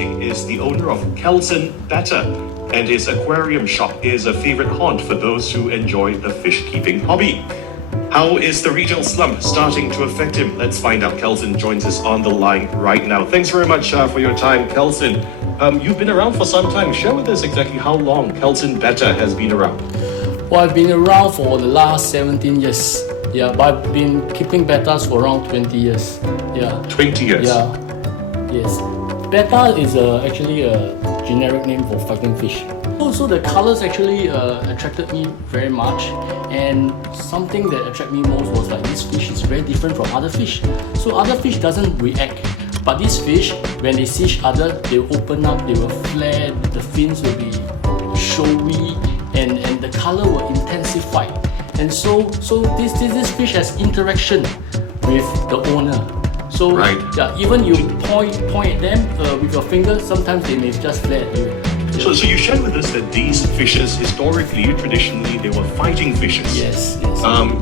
listening is the owner of Kelson Betta, and his aquarium shop is a favorite haunt for those who enjoy the fish keeping hobby. How is the retail slump starting to affect him? Let's find out. Kelson joins us on the line right now. Thanks very much for your time, Kelson. You've been around for some time. Share with us exactly how long Kelson Betta has been around. Well, I've been around for the last 17 years. Yeah, but I've been keeping bettas for around 20 years. Yeah. 20 years? Yeah. Yes. Betta is actually a generic name for fighting fish. So the colors actually attracted me very much, and something that attracted me most was like this fish is very different from other fish. So other fish doesn't react, but this fish, when they see each other, they will open up, they will flare, the fins will be showy, and the color will intensify. And so this fish has interaction with the owner. So right. Yeah, even you point at them with your finger, sometimes they may just flare at you. So you shared with us that these fishes, historically, traditionally, they were fighting fishes. Yes.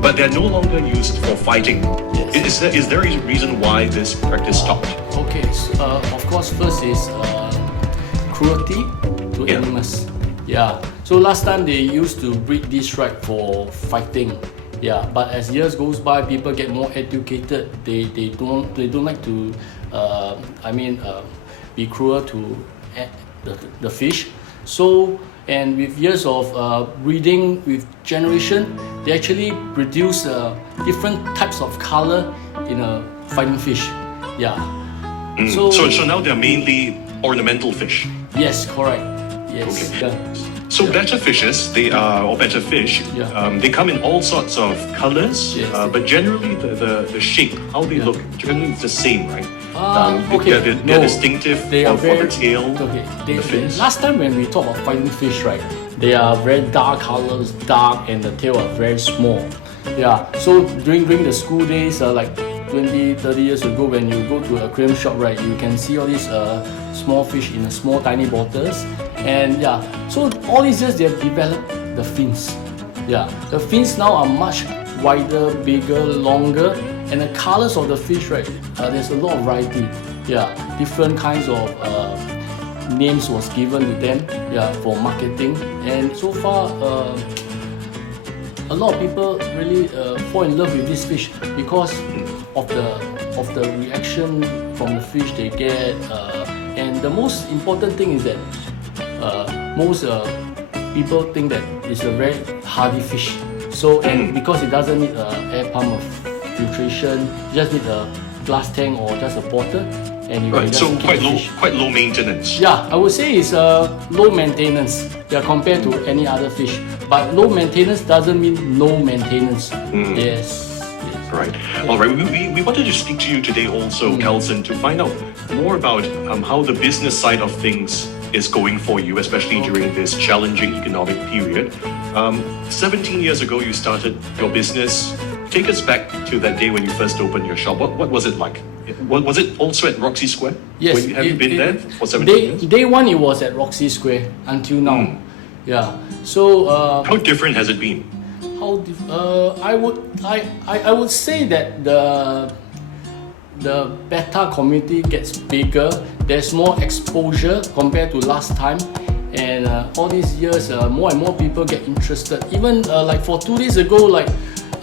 But they're no longer used for fighting. Yes. Is there a reason why this practice stopped? Okay, so, of course, first is cruelty to animals. Yeah. So last time they used to breed this right for fighting. Yeah. But as years goes by, people get more educated. They don't like to be cruel to the fish. So, and with years of breeding with generation, they actually produce different types of color in a fighting fish. Yeah. So now they're mainly ornamental fish. Yes, correct. Yes. Okay. Yeah. So betta fishes, they come in all sorts of colors, but generally the shape, how they look, generally it's the same, right? They're distinctive for the tail, the fins. Last time when we talk about fighting fish, right, they are very dark colors, and the tail are very small. Yeah. So during the school days, like 20, 30 years ago, when you go to an aquarium shop, right, you can see all these small fish in small tiny bottles, and yeah. So all these years they have developed the fins. Yeah. The fins now are much wider, bigger, longer. And the colors of the fish, right, there's a lot of variety. Yeah, different kinds of names was given to them, yeah, for marketing. And so far, a lot of people really fall in love with this fish because of the reaction from the fish they get. And the most important thing is that most people think that it's a very hardy fish. So, and because it doesn't need an air pump of filtration, you just need a glass tank or just a bottle, and you can just so keep quite low maintenance. Yeah, I would say it's low maintenance. Yeah, compared to any other fish. But low maintenance doesn't mean no maintenance. Yes. Right. All right. We wanted to speak to you today also, Kelson, to find out more about how the business side of things is going for you, especially during this challenging economic period. 17 years ago, you started your business. Take us back to that day when you first opened your shop. What was it like? Was it also at Roxy Square? Yes. Have you been there for 17 years? Day one, it was at Roxy Square until now. Yeah. So how different has it been? I would say that the betta community gets bigger. There's more exposure compared to last time, and all these years, more and more people get interested. Even like for 2 days ago, like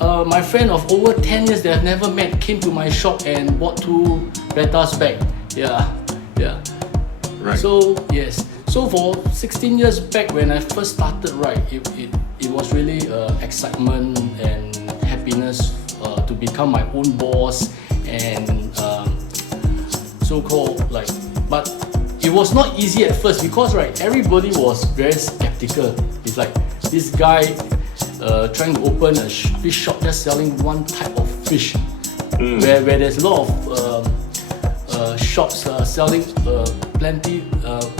my friend of over 10 years they have never met came to my shop and bought 2 bettas back. Yeah. Right. So yes. So for 16 years back when I first started, right, it was really excitement and happiness to become my own boss and so-called like. But it was not easy at first because right, everybody was very skeptical. It's like this guy trying to open a fish shop just selling one type of fish, where there's a lot of shops selling plenty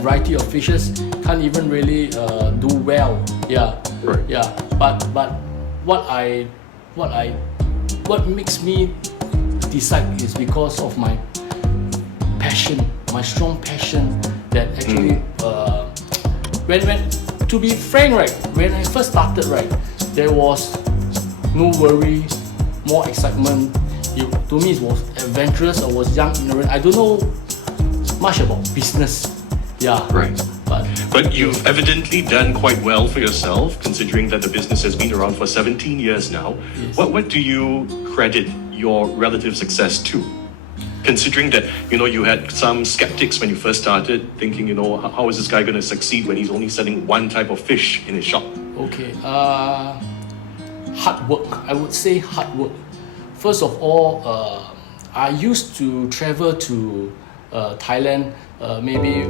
variety of fishes, can't even really do well. Yeah. Right. Yeah. But what makes me decide is because of my passion, my strong passion that actually when to be frank, right, when I first started, right, there was no worry, more excitement. To me it was adventurous. I was young, ignorant. I don't know much about business. Yeah. Right. But But you've evidently done quite well for yourself, considering that the business has been around for 17 years now. Yes. What do you credit your relative success to? Considering that, you had some skeptics when you first started, thinking, how is this guy going to succeed when he's only selling one type of fish in his shop? okay, hard work. I would say hard work. First of all, I used to travel to Thailand maybe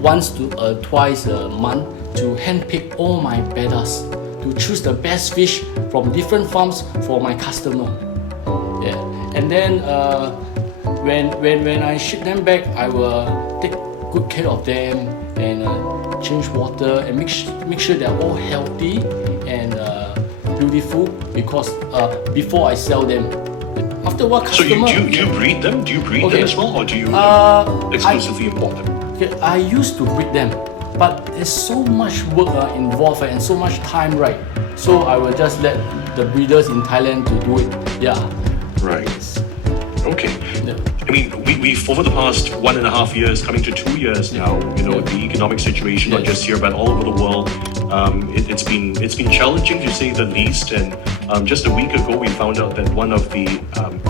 once to twice a month to handpick all my bettas, to choose the best fish from different farms for my customer. Yeah, and then when I ship them back, I will take good care of them and change water and make sure they're all healthy and beautiful because before I sell them. After what So customer? do you breed them? Do you breed them as well, or do you exclusively import them? Okay, I used to breed them, but there's so much work involved and so much time, right? So I will just let the breeders in Thailand to do it. Yeah. Right. Okay. Yeah. I mean, we've over the past 1.5 years, coming to 2 years now, the economic situation, not just here but all over the world, it's been challenging to say the least. And just a week ago, we found out that one of the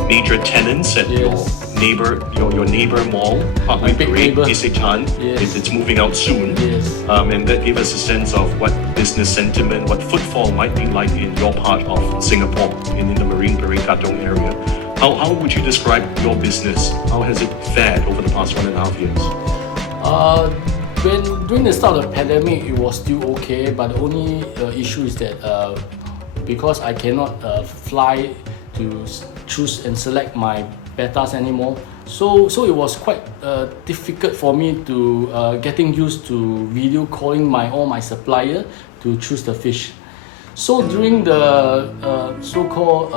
major tenants at your neighbor mall, Parkway big Parade, neighbor. Isetan, Yes. it's moving out soon. Yes. And that gave us a sense of what business sentiment, what footfall might be like in your part of Singapore, in the Marine Parade Katong area. How would you describe your business? How has it fared over the past 1.5 years? When during the start of the pandemic, it was still okay, but the only issue is that because I cannot fly to choose and select my bettas anymore, so it was quite difficult for me to getting used to video calling all my supplier to choose the fish. So during the so-called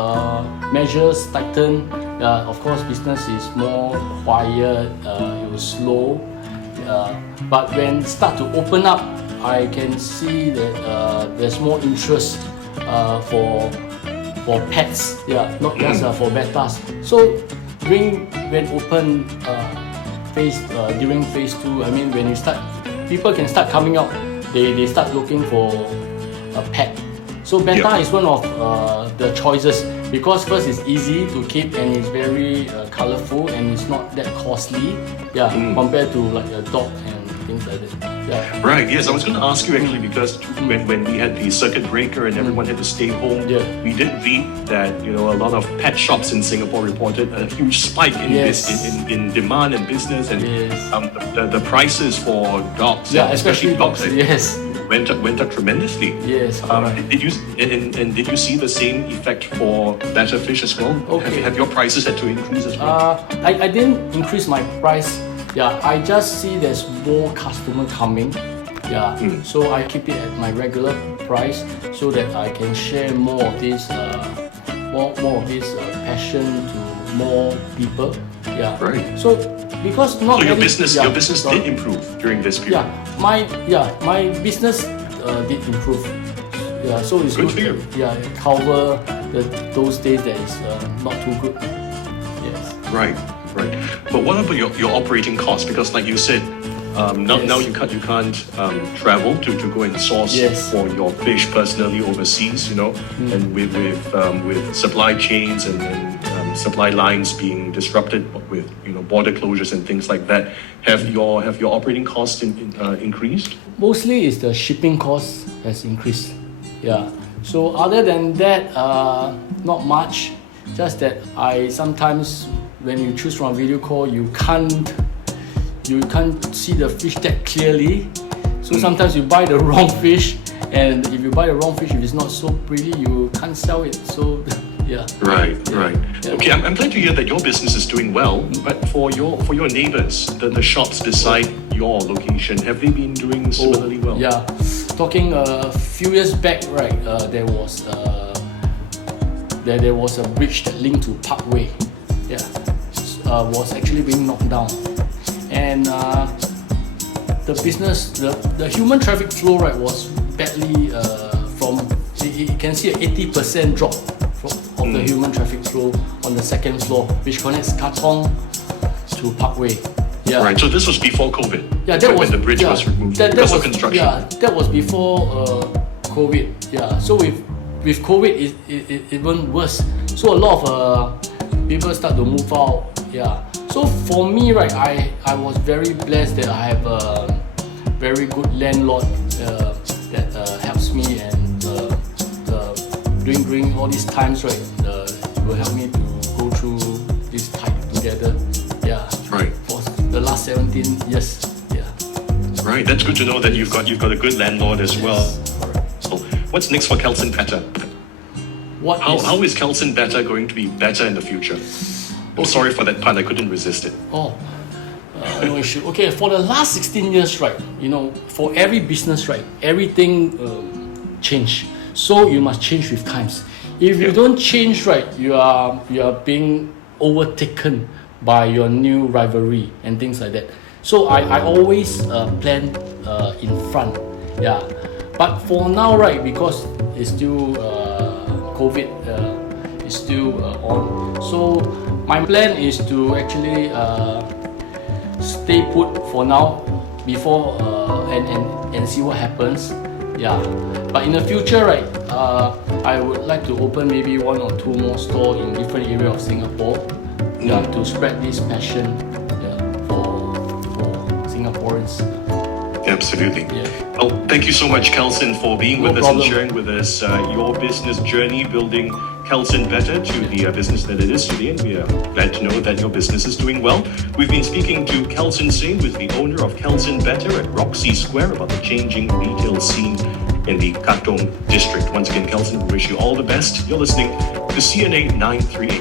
measures tightened, of course business is more quiet, it was slow. But when it start to open up, I can see that there's more interest for pets, not just for bettas. So during during phase 2, I mean when people can start coming out, they start looking for a pet. So Betta is one of the choices because first it's easy to keep and it's very colorful and it's not that costly, compared to like a dog and things like that. Yeah. Right, yes, I was going to ask you actually because when we had the circuit breaker and everyone had to stay home, we did read that a lot of pet shops in Singapore reported a huge spike in demand and business, and the prices for dogs, especially dogs, went up tremendously. Yes. Did you see the same effect for better fish as well? Okay. Have your prices had to increase as well? I didn't increase my price. I just see there's more customer coming. So I keep it at my regular price so that I can share more of this passion to more people. Right. So because not your many, business did improve during this period. My business did improve. So it's Good for you. It cover those days that is not too good. Yes. Right. But what about your operating costs? Because like you said, now you can't travel to go and source for your fish personally overseas, and with supply chains and supply lines being disrupted with border closures and things like that, have your operating costs increased? Mostly is the shipping cost has increased. So other than that, not much. Just that I sometimes when you choose from a video call, you can't see the fish that clearly. So sometimes you buy the wrong fish, and if you buy the wrong fish, if it's not so pretty, you can't sell it. So Right. Okay, I'm glad to hear that your business is doing well. But for your neighbors, the shops beside your location, have they been doing similarly well? Talking a few years back, right? There was a bridge that linked to Parkway. Was actually being knocked down, and the business, the human traffic flow, right, was badly you can see an 80% drop of the human traffic flow on the second floor, which connects Katong to Parkway. Yeah. Right. So this was before COVID. Yeah, that was when the bridge was removed because of construction. Yeah, that was before COVID. Yeah, so with COVID, it even worse. So a lot of people start to move out. Yeah. So for me, right, I was very blessed that I have a very good landlord that helps me, and during all these times, right, will help me to go through this time together. Yeah. Right. For the last 17 years. Yeah. Right. That's good to know that you've got a good landlord as well. So what's next for Kelson Betta? How is Kelson Betta going to be better in the future? I'm sorry for that pun. I couldn't resist it. No issue. Okay, for the last 16 years, right, for every business, right, everything change. So you must change with times. If you don't change, right, you are being overtaken by your new rivalry and things like that. So I always plan in front. Yeah. But for now, right, because it's still COVID is still on. So my plan is to actually stay put for now before and see what happens. Yeah. But in the future, right, I would like to open maybe 1 or 2 more stores in different areas of Singapore. Yeah, to spread this passion for Singaporeans. Absolutely. Yeah. Well, thank you so much, Kelson, for being with us problem. and sharing with us your business journey, building Kelson Betta to the business that it is today. And we are glad to know that your business is doing well. We've been speaking to Kelson Singh, who is the owner of Kelson Betta at Roxy Square, about the changing retail scene in the Katong district. Once again, Kelson, we wish you all the best. You're listening to CNA 938.